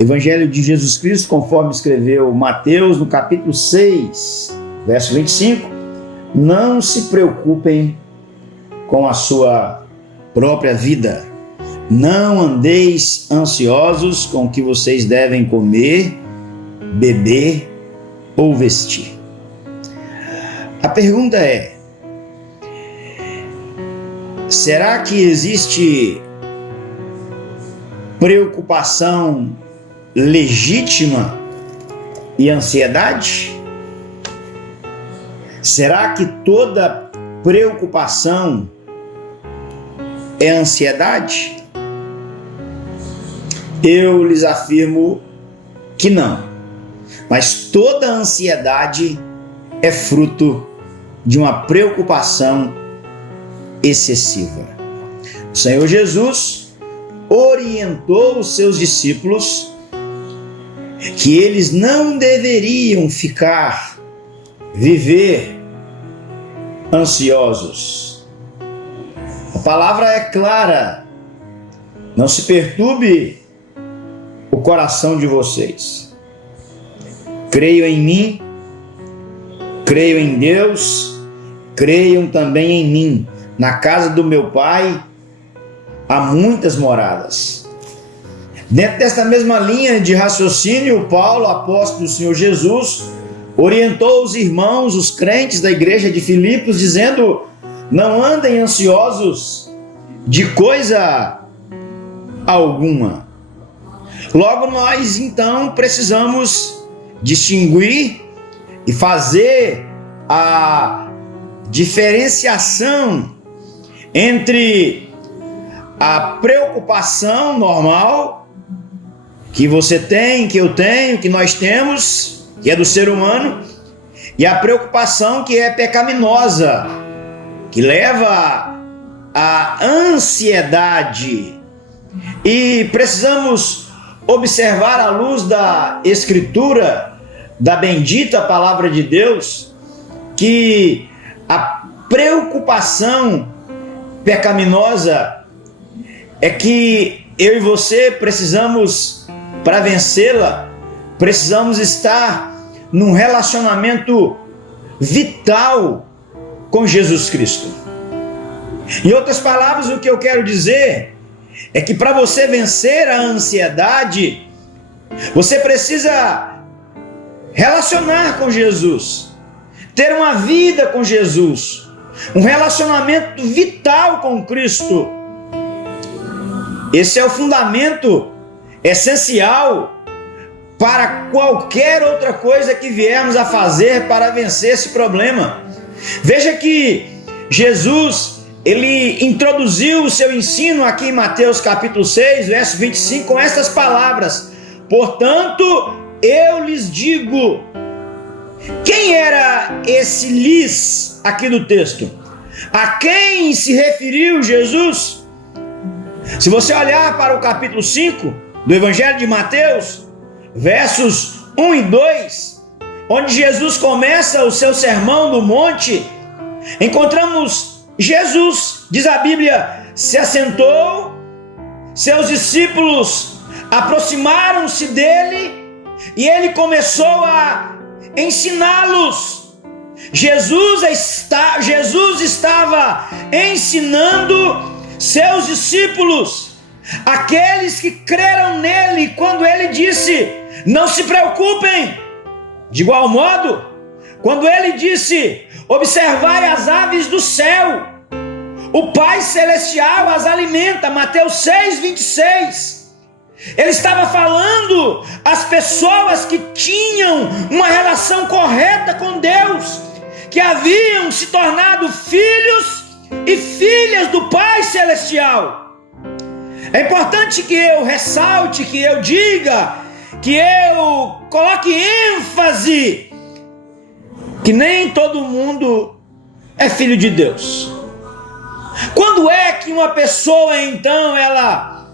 Evangelho de Jesus Cristo, conforme escreveu Mateus, no capítulo 6, verso 25, não se preocupem com a sua própria vida. Não andeis ansiosos com o que vocês devem comer, beber ou vestir. A pergunta é: será que existe preocupação legítima e ansiedade? Será que toda preocupação é ansiedade? Eu lhes afirmo que não. Mas toda ansiedade é fruto de uma preocupação excessiva. O Senhor Jesus orientou os seus discípulos que eles não deveriam viver ansiosos. A palavra é clara: não se perturbe o coração de vocês. Creiam em mim, creiam em Deus, creiam também em mim. Na casa do meu Pai há muitas moradas. Dentro desta mesma linha de raciocínio, Paulo, apóstolo do Senhor Jesus, orientou os irmãos, os crentes da igreja de Filipos, dizendo: não andem ansiosos de coisa alguma. Logo, nós então precisamos distinguir e fazer a diferenciação entre a preocupação normal que você tem, que eu tenho, que nós temos, que é do ser humano, e a preocupação que é pecaminosa, que leva à ansiedade. E precisamos observar à luz da Escritura, da bendita Palavra de Deus, que a preocupação pecaminosa é que eu e você precisamos, para vencê-la, precisamos estar num relacionamento vital com Jesus Cristo. Em outras palavras, o que eu quero dizer é que para você vencer a ansiedade, você precisa relacionar com Jesus, ter uma vida com Jesus, um relacionamento vital com Cristo. Esse é o fundamento essencial para qualquer outra coisa que viermos a fazer para vencer esse problema. Veja que Jesus, ele introduziu o seu ensino aqui em Mateus capítulo 6, verso 25, com estas palavras: portanto, eu lhes digo. Quem era esse lhes aqui do texto? A quem se referiu Jesus? Se você olhar para o capítulo 5 do Evangelho de Mateus, versos 1 e 2, onde Jesus começa o seu sermão do monte, encontramos Jesus, diz a Bíblia, se assentou, seus discípulos aproximaram-se dele e ele começou a ensiná-los. Jesus estava ensinando seus discípulos, aqueles que creram nele, quando ele disse: não se preocupem. De igual modo, quando ele disse: observai as aves do céu, o Pai Celestial as alimenta, Mateus 6, 26. Ele estava falando às pessoas que tinham uma relação correta com Deus, que haviam se tornado filhos e filhas do Pai Celestial. É importante que eu ressalte, que eu diga, que eu coloque ênfase, que nem todo mundo é filho de Deus. Quando é que uma pessoa então ela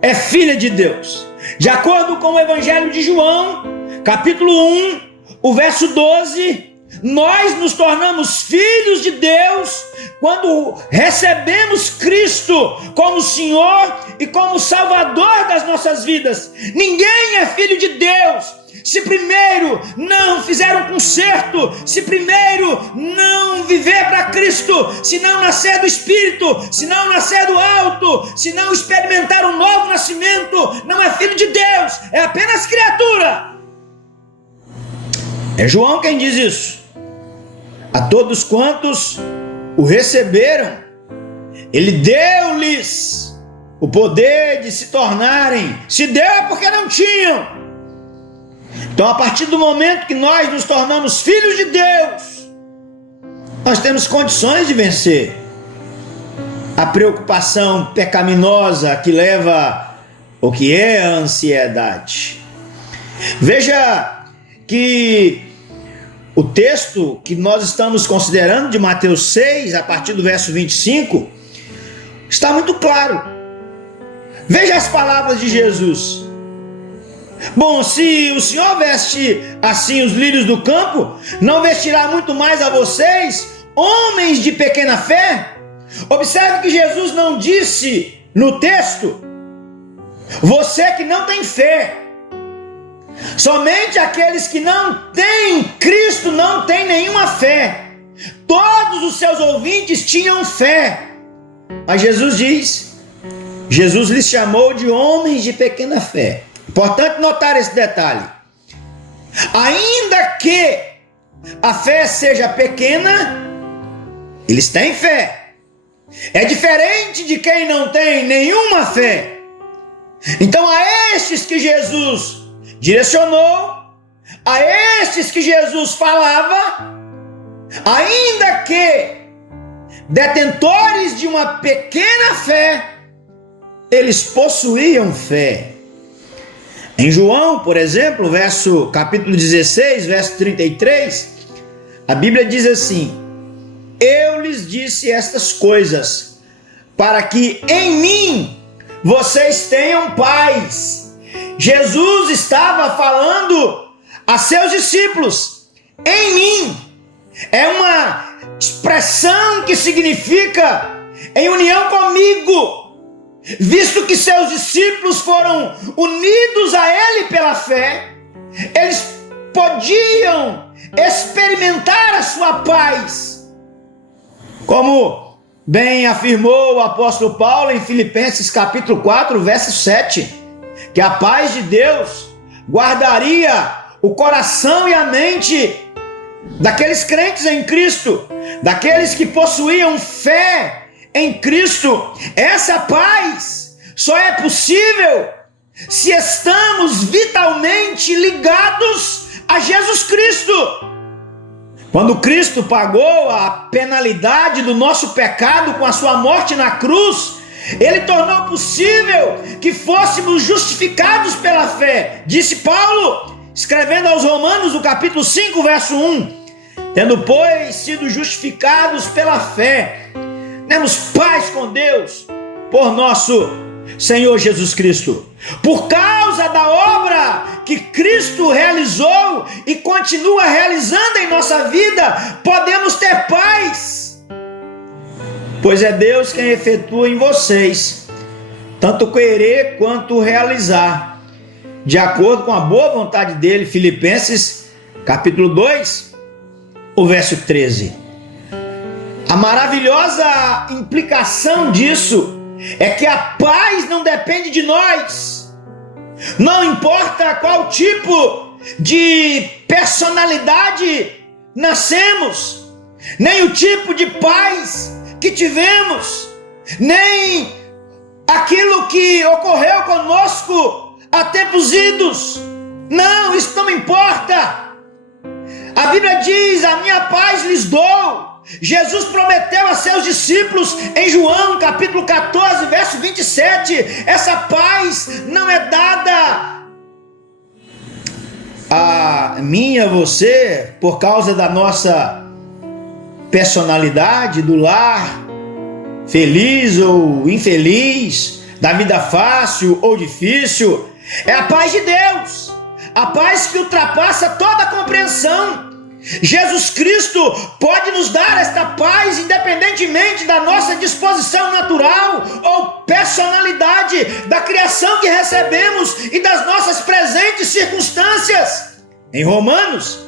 é filha de Deus? De acordo com o Evangelho de João, capítulo 1, o verso 12, nós nos tornamos filhos de Deus quando recebemos Cristo como Senhor e como Salvador das nossas vidas. Ninguém é filho de Deus se primeiro não fizer um conserto, se primeiro não viver para Cristo, se não nascer do Espírito, se não nascer do alto, se não experimentar um novo nascimento. Não é filho de Deus, é apenas criatura. É João quem diz isso. A todos quantos o receberam, ele deu-lhes o poder de se tornarem. Se deu é porque não tinham. Então, a partir do momento que nós nos tornamos filhos de Deus, nós temos condições de vencer a preocupação pecaminosa que leva o que é a ansiedade. Veja que o texto que nós estamos considerando de Mateus 6, a partir do verso 25, está muito claro. Veja as palavras de Jesus. Bom, se o Senhor veste assim os lírios do campo, não vestirá muito mais a vocês, homens de pequena fé? Observe que Jesus não disse no texto, você que não tem fé. Somente aqueles que não têm Cristo não têm nenhuma fé. Todos os seus ouvintes tinham fé. Mas Jesus diz, Jesus lhes chamou de homens de pequena fé. Importante notar esse detalhe. Ainda que a fé seja pequena, eles têm fé. É diferente de quem não tem nenhuma fé. Então, a estes que Jesus direcionou, a estes que Jesus falava, ainda que detentores de uma pequena fé, eles possuíam fé. Em João, por exemplo, capítulo 16, verso 33, a Bíblia diz assim: eu lhes disse estas coisas, para que em mim vocês tenham paz. Jesus estava falando a seus discípulos, em mim. É uma expressão que significa em união comigo. Visto que seus discípulos foram unidos a Ele pela fé, eles podiam experimentar a sua paz. Como bem afirmou o apóstolo Paulo em Filipenses capítulo 4, verso 7, que a paz de Deus guardaria o coração e a mente daqueles crentes em Cristo, daqueles que possuíam fé em Cristo. Essa paz só é possível se estamos vitalmente ligados a Jesus Cristo. Quando Cristo pagou a penalidade do nosso pecado com a sua morte na cruz, Ele tornou possível que fôssemos justificados pela fé. Disse Paulo, escrevendo aos Romanos, no capítulo 5, verso 1, tendo, pois, sido justificados pela fé, temos paz com Deus por nosso Senhor Jesus Cristo. Por causa da obra que Cristo realizou e continua realizando em nossa vida, podemos ter paz. Pois é Deus quem efetua em vocês, tanto querer quanto realizar, de acordo com a boa vontade dele. Filipenses capítulo 2, o verso 13. A maravilhosa implicação disso é que a paz não depende de nós. Não importa qual tipo de personalidade nascemos, nem o tipo de paz que tivemos, nem aquilo que ocorreu conosco há tempos idos. Não, isso não importa. A Bíblia diz, a minha paz lhes dou. Jesus prometeu a seus discípulos em João capítulo 14, verso 27, essa paz não é dada a mim e a você por causa da nossa personalidade, do lar feliz ou infeliz, da vida fácil ou difícil. É a paz de Deus, a paz que ultrapassa toda a compreensão. Jesus Cristo pode nos dar esta paz independentemente da nossa disposição natural ou personalidade, da criação que recebemos e das nossas presentes circunstâncias. Em Romanos,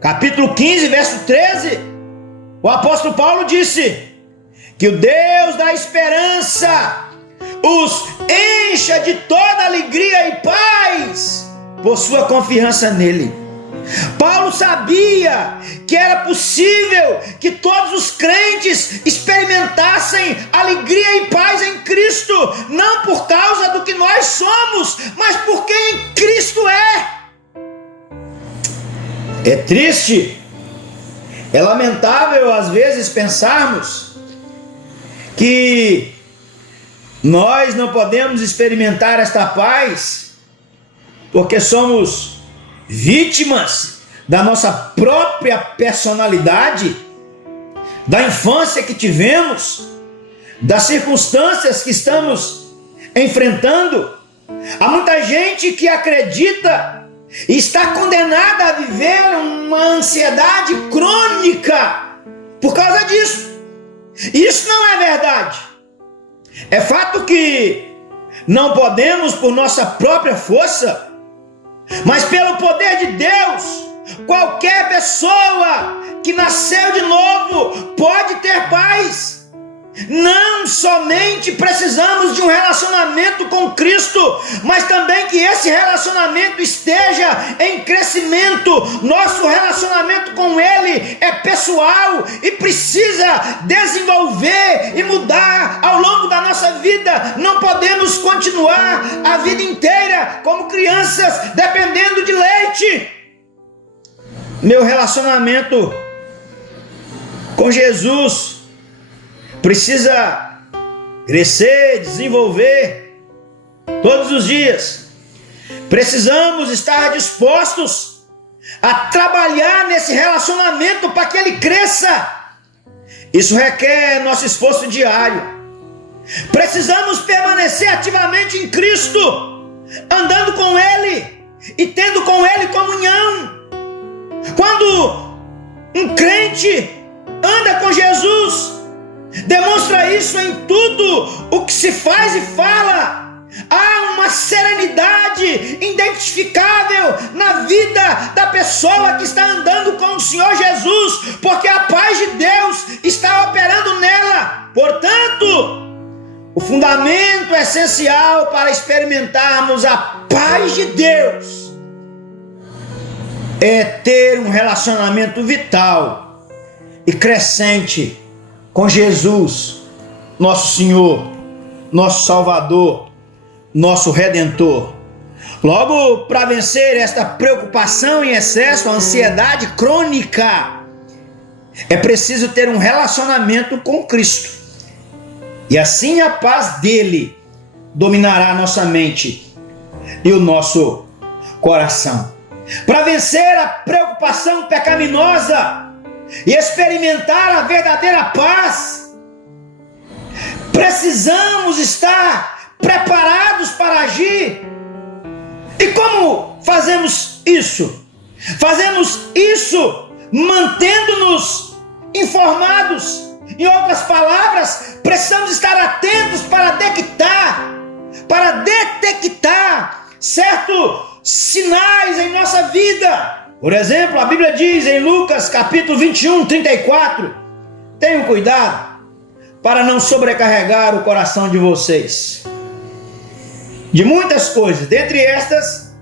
capítulo 15, verso 13, o apóstolo Paulo disse que o Deus da esperança os encha de toda alegria e paz por sua confiança nele. Paulo sabia que era possível que todos os crentes experimentassem alegria e paz em Cristo, não por causa do que nós somos, mas por quem Cristo é. É triste, é lamentável às vezes pensarmos que nós não podemos experimentar esta paz porque somos vítimas da nossa própria personalidade, da infância que tivemos, das circunstâncias que estamos enfrentando. Há muita gente que acredita e está condenada a viver uma ansiedade crônica por causa disso. Isso não é verdade. É fato que não podemos por nossa própria força, mas pelo poder de Deus, qualquer pessoa que nasceu de novo pode ter paz. Não somente precisamos de um relacionamento com Cristo, mas também que esse relacionamento esteja em crescimento. Nosso relacionamento com Ele é pessoal e precisa desenvolver e mudar ao longo da nossa vida. Não podemos continuar a vida inteira como crianças dependendo de leite. Meu relacionamento com Jesus precisa crescer, desenvolver todos os dias. Precisamos estar dispostos a trabalhar nesse relacionamento para que ele cresça. Isso requer nosso esforço diário. Precisamos permanecer ativamente em Cristo, andando com Ele e tendo com Ele comunhão. Quando um crente anda com Jesus, demonstra isso em tudo o que se faz e fala. Há uma serenidade identificável na vida da pessoa que está andando com o Senhor Jesus, porque a paz de Deus está operando nela. Portanto, o fundamento essencial para experimentarmos a paz de Deus é ter um relacionamento vital e crescente com Jesus, nosso Senhor, nosso Salvador, nosso Redentor. Logo, para vencer esta preocupação em excesso, a ansiedade crônica, é preciso ter um relacionamento com Cristo. E assim a paz dele dominará a nossa mente e o nosso coração. Para vencer a preocupação pecaminosa e experimentar a verdadeira paz, precisamos estar preparados para agir. E como fazemos isso? Fazemos isso mantendo-nos informados. Em outras palavras, precisamos estar atentos para detectar certos sinais em nossa vida. Por exemplo, a Bíblia diz em Lucas capítulo 21, 34: tenham cuidado para não sobrecarregar o coração de vocês de muitas coisas, dentre estas,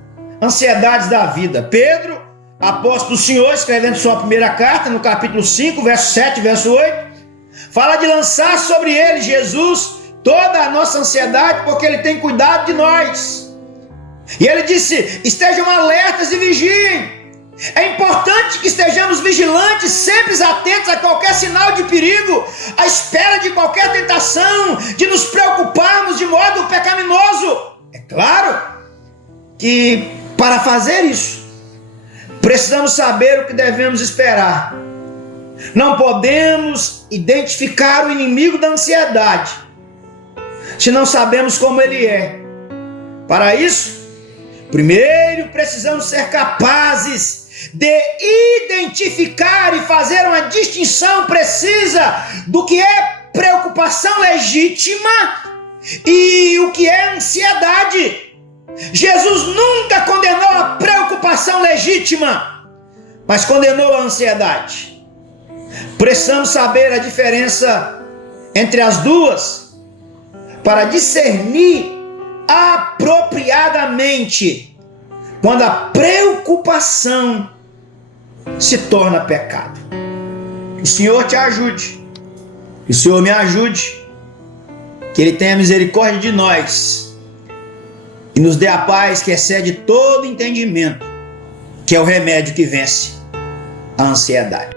ansiedades da vida. Pedro, apóstolo do Senhor, escrevendo sua primeira carta, no capítulo 5, verso 7, verso 8, fala de lançar sobre ele, Jesus, toda a nossa ansiedade, porque ele tem cuidado de nós. E ele disse: estejam alertas e vigiem. É importante que estejamos vigilantes, sempre atentos a qualquer sinal de perigo, à espera de qualquer tentação, de nos preocuparmos de modo pecaminoso. É claro que para fazer isso, precisamos saber o que devemos esperar. Não podemos identificar o inimigo da ansiedade se não sabemos como ele é. Para isso, primeiro precisamos ser capazes de identificar e fazer uma distinção precisa do que é preocupação legítima e o que é ansiedade. Jesus nunca condenou a preocupação legítima, mas condenou a ansiedade. Precisamos saber a diferença entre as duas para discernir apropriadamente quando a preocupação se torna pecado. Que o Senhor te ajude, que o Senhor me ajude, que Ele tenha misericórdia de nós e nos dê a paz que excede todo entendimento, que é o remédio que vence a ansiedade.